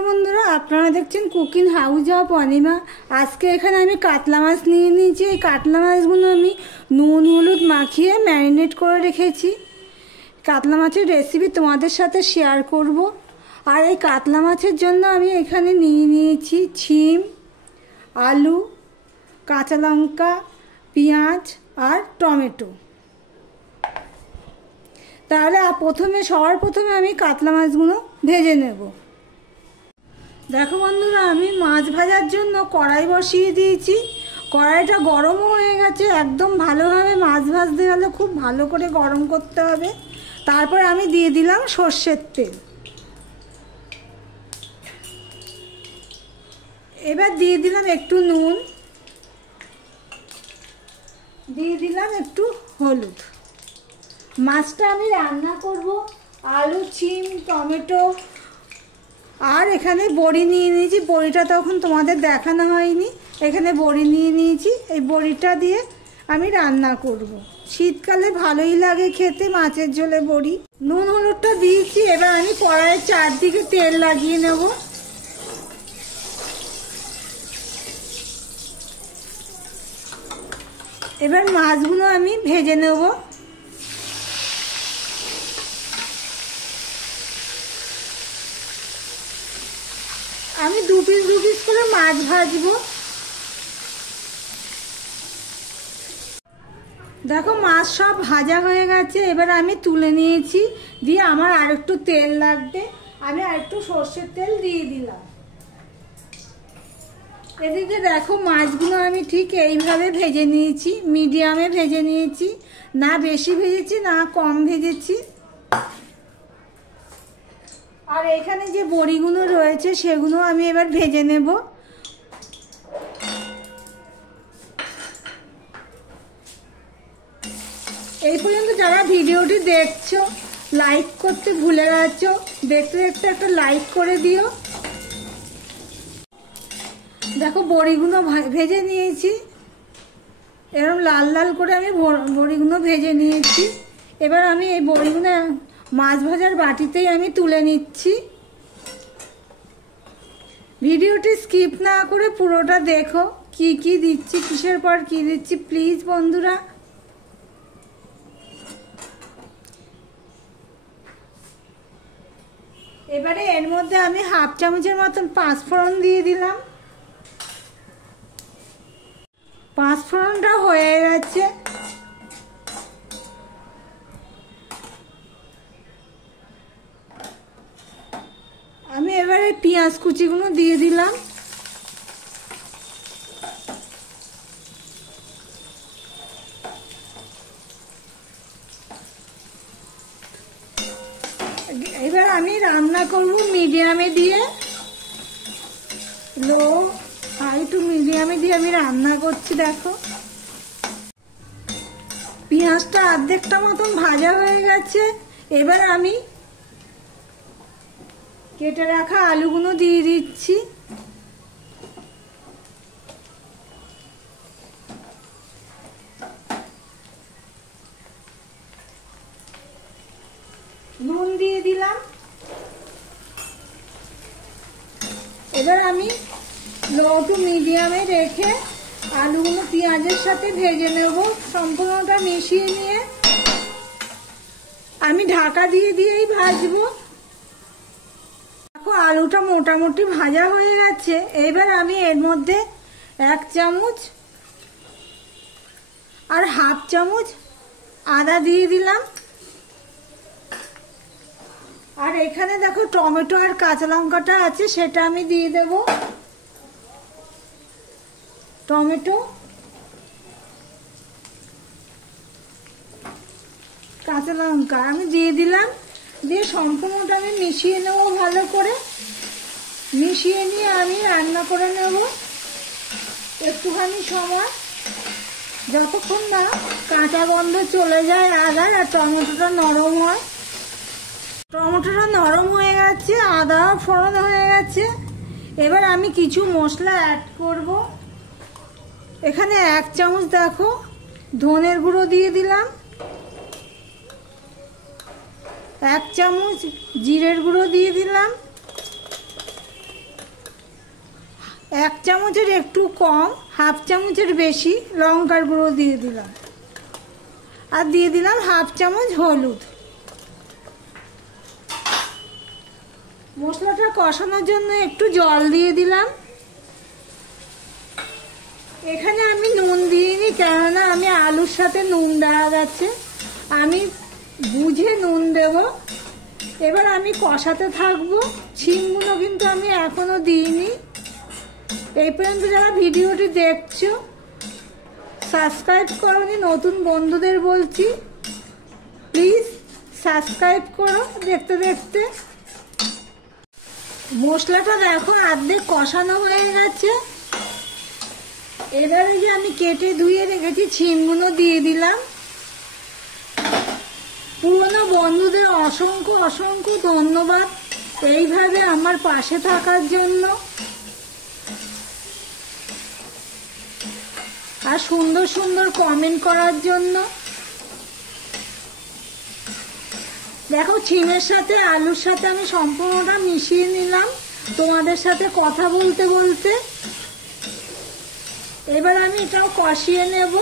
নমস্কার বন্ধুরা, আপনারা দেখছেন কুকিং হাউস অফ অনিমা। আজকে এখানে আমি কাতলা মাছ নিয়ে নিয়েছি। এই কাতলা মাছগুলো আমি নুন হলুদ মাখিয়ে ম্যারিনেট করে রেখেছি। কাতলা মাছের রেসিপি তোমাদের সাথে শেয়ার করব। আর এই কাতলা মাছের জন্য আমি এখানে নিয়ে নিয়েছি শিম, আলু, কাঁচা লঙ্কা, পেঁয়াজ আর টমেটো। তাহলে সবার প্রথমে আমি কাতলা মাছগুলো ভেজে নেব। দেখো বন্ধুরা, আমি মাছ ভাজার জন্য কড়াই বসিয়ে দিয়েছি। কড়াইটা গরমও হয়ে গেছে। একদম ভালোভাবে মাছ ভাজতে গেলে খুব ভালো করে গরম করতে হবে। তারপর আমি দিয়ে দিলাম সর্ষের তেল। এবার দিয়ে দিলাম একটু নুন, দিয়ে দিলাম একটু হলুদ। মাছটা আমি রান্না করব আলু, শিম, টমেটো আর এখানে বড়ি নিয়ে নিয়েছি। বড়িটা তখন তোমাদের দেখানো হয়নি। এখানে বড়ি নিয়ে নিয়েছি। এই বড়িটা দিয়ে আমি রান্না করব। শীতকালে ভালোই লাগে খেতে মাছের ঝোলে বড়ি। নুন হলুদটা দিয়েছি। এবার আমি কড়াইয়ের চারদিকে তেল লাগিয়ে নেব। এবার মাছগুলো আমি ভেজে নেব। আমি দু পিস করে মাছ ভাজবো। দেখো মাছ সব ভাজা হয়ে গেছে। এবার আমি তুলে নিয়েছি। দিয়ে আমার আরেকটু তেল লাগবে। আমি আরেকটু সর্ষের তেল দিয়ে দিলাম। এদিকে দেখো মাছগুলো আমি ঠিক এইভাবে ভেজে নিয়েছি। মিডিয়ামে ভেজে নিয়েছি, না বেশি ভেজেছি না কম ভেজেছি। আর এখানে যে বড়িগুলো রয়েছে সেগুলো আমি এবার ভেজে নেব। এই পর্যন্ত যারা ভিডিওটি দেখছো, লাইক করতে ভুলে গেছো, দেখতে দেখতে একটা লাইক করে দিও। দেখো বড়িগুলো ভেজে নিয়েছি। এরকম লাল লাল করে আমি বড়িগুলো ভেজে নিয়েছি। এবার আমি এই বড়িগুলো মাছ ভাজার বাটিতেই আমি তুলে নিচ্ছি। ভিডিওটি স্কিপ না করে পুরোটা দেখো, কি কি দিচ্ছি, কিসের পর কি দিচ্ছি, প্লিজ বন্ধুরা। এবারে এর মধ্যে আমি হাফ চামচের মতন পাঁচফোড়ন দিয়ে দিলাম। পাঁচফোড়নটা হয়ে গেছে। আমি এবারে পেঁয়াজ কুচিগুলো দিয়ে দিলাম। এবার আমি রান্না করব মিডিয়ামে দিয়ে, লো হাই টু মিডিয়ামে দিয়ে আমি রান্না করছি। দেখো পেঁয়াজটা অর্ধেকটা মতন ভাজা হয়ে গেছে। এবার আমি কেটে রাখা আলুগুলো দিয়ে দিচ্ছি। নুন দিয়ে দিলাম। এবার আমি লো টু মিডিয়ামে রেখে আলুগুলো পেঁয়াজের সাথে ভেজে নেব। সম্পূর্ণটা মিশিয়ে নিয়ে আমি ঢাকা দিয়েই ভাজবো। দেখো আলুটা মোটামুটি ভাজা হয়ে গেছে। এবার আমি এর মধ্যে 1 চামচ আর হাফ চামচ আদা দিয়ে দিলাম। আর এখানে দেখো টমেটো আর কাঁচা লঙ্কাটা আছে, সেটা আমি দিয়ে দেব। টমেটো, কাঁচা লঙ্কা আমি দিয়ে দিলাম। দিয়ে সম্পূর্ণটা আমি মিশিয়ে নেব ভালো করে। মিশিয়ে নিয়ে আমি রান্না করে নেব একটুখানি সময়, যতক্ষণ না কাঁচা গন্ধ চলে যায় আদার আর টমেটোটা নরম হয়। টমেটোটা নরম হয়ে গেছে, আদা ফোড়ন হয়ে গেছে। এবার আমি কিছু মশলা অ্যাড করব। এখানে 1 চামচ দেখো ধনের গুঁড়ো দিয়ে দিলাম। 1 চামচ জিরের গুঁড়ো দিয়ে দিলাম। 1 চামচের একটু কম, হাফ চামচের বেশি লঙ্কার গুঁড়ো দিয়ে দিলাম, আর দিয়ে দিলাম হাফ চামচ হলুদ। মশলাটা কষানোর জন্য একটু জল দিয়ে দিলাম। এখানে আমি নুন দিইনি, কেননা আমি আলুর সাথে নুন দেওয়া গেছে, আমি বুঝে নুন দেব। এবার আমি কষাতে থাকবো। শিমগুলো কিন্তু আমি এখনো দিইনি। এই পর্যন্ত যারা ভিডিওটি দেখছো, সাবস্ক্রাইব করোনি, নতুন বন্ধুদের বলছি প্লিজ সাবস্ক্রাইব করো। দেখতে দেখতে মশলাটা দেখো অর্ধেক কষানো হয়ে গেছে। এবারে যে আমি কেটে ধুয়ে রেখেছি শিমগুলো দিয়ে দিলাম। পুরনো বন্ধুদের অসংখ্য অসংখ্য ধন্যবাদ এইভাবে আমার পাশে থাকার জন্য, আর সুন্দর সুন্দর কমেন্ট করার জন্য। দেখো শিমের সাথে আলুর সাথে আমি সম্পূর্ণটা মিশিয়ে নিলাম তোমাদের সাথে কথা বলতে বলতে। এবার আমি এটাও কষিয়ে নেব।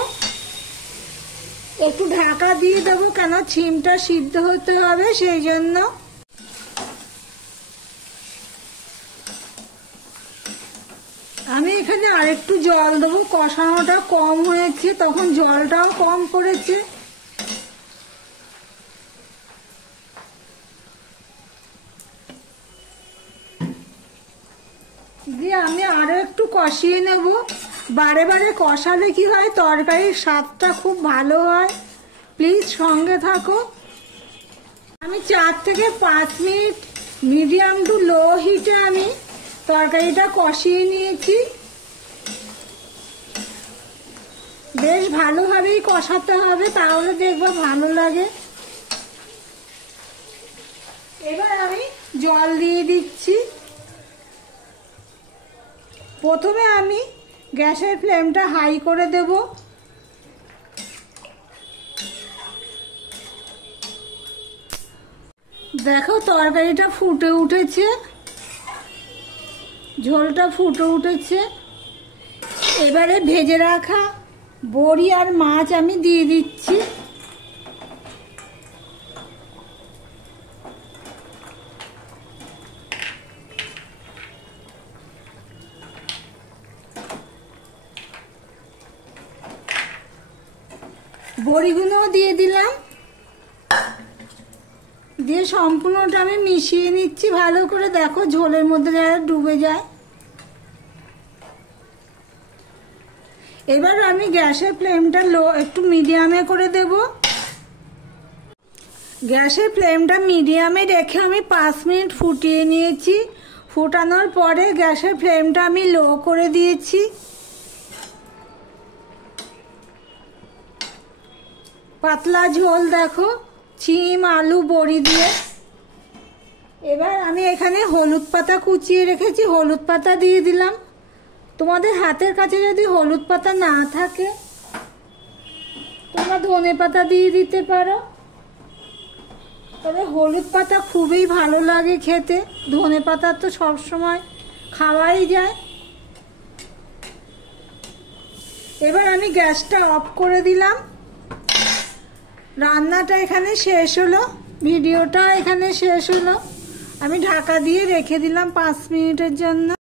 একটু ঢাকা দিয়ে দেবো, কেন শিমটা সিদ্ধ হতে হবে সেই জন্য। আমি এখানে আরেকটু জল দেবো, কষানোটা কম হয়েছে, তখন জলটাও কম পড়েছে। দিয়ে আমি আরো একটু কষিয়ে নেব। বারে বারে কষালে কি হয়, তরকারির স্বাদটা খুব ভালো হয়। প্লিজ সঙ্গে থাকো। আমি 4 থেকে 5 মিনিট মিডিয়াম টু লো হিটে আমি তরকারিটা কষিয়ে নিয়েছি। বেশ ভালোভাবেই কষাতে হবে, তাহলে দেখবো ভালো লাগে। এবার আমি জল দিয়ে দিচ্ছি। প্রথমে আমি গ্যাসের ফ্লেমটা হাই করে দেব। দেখো তরকারিটা ফুটে উঠেছে, ঝোলটা ফুটে উঠেছে। এবারে ভেজে রাখা বড়ি আর মাছ আমি দিয়ে দিচ্ছি। বড়িগুলোও দিয়ে দিলাম, দিয়ে সম্পূর্ণটা আমি মিশিয়ে নিচ্ছি ভালো করে। দেখো ঝোলের মধ্যে যারা ডুবে যায়। এবার আমি গ্যাসের ফ্লেমটা লো একটু মিডিয়ামে করে দেব। গ্যাসের ফ্লেমটা মিডিয়ামে রেখে আমি 5 মিনিট ফুটিয়ে নিয়েছি। ফুটানোর পরে গ্যাসের ফ্লেমটা আমি লো করে দিয়েছি। পাতলা ঝোল দেখো, শিম আলু বড়ি দিয়ে। এবার আমি এখানে হলুদ পাতা কুচিয়ে রেখেছি, হলুদ পাতা দিয়ে দিলাম। তোমাদের হাতের কাছে যদি হলুদ পাতা না থাকে, তোমরা ধনে পাতা দিয়ে দিতে পারো। তবে হলুদ পাতা খুবই ভালো লাগে খেতে, ধনে পাতা তো সবসময় খাওয়াই যায়। এবার আমি গ্যাসটা অফ করে দিলাম। রান্নাটা এখানে শেষ হলো, ভিডিওটা এখানে শেষ হলো। আমি ঢাকা দিয়ে রেখে দিলাম 5 মিনিটের জন্য।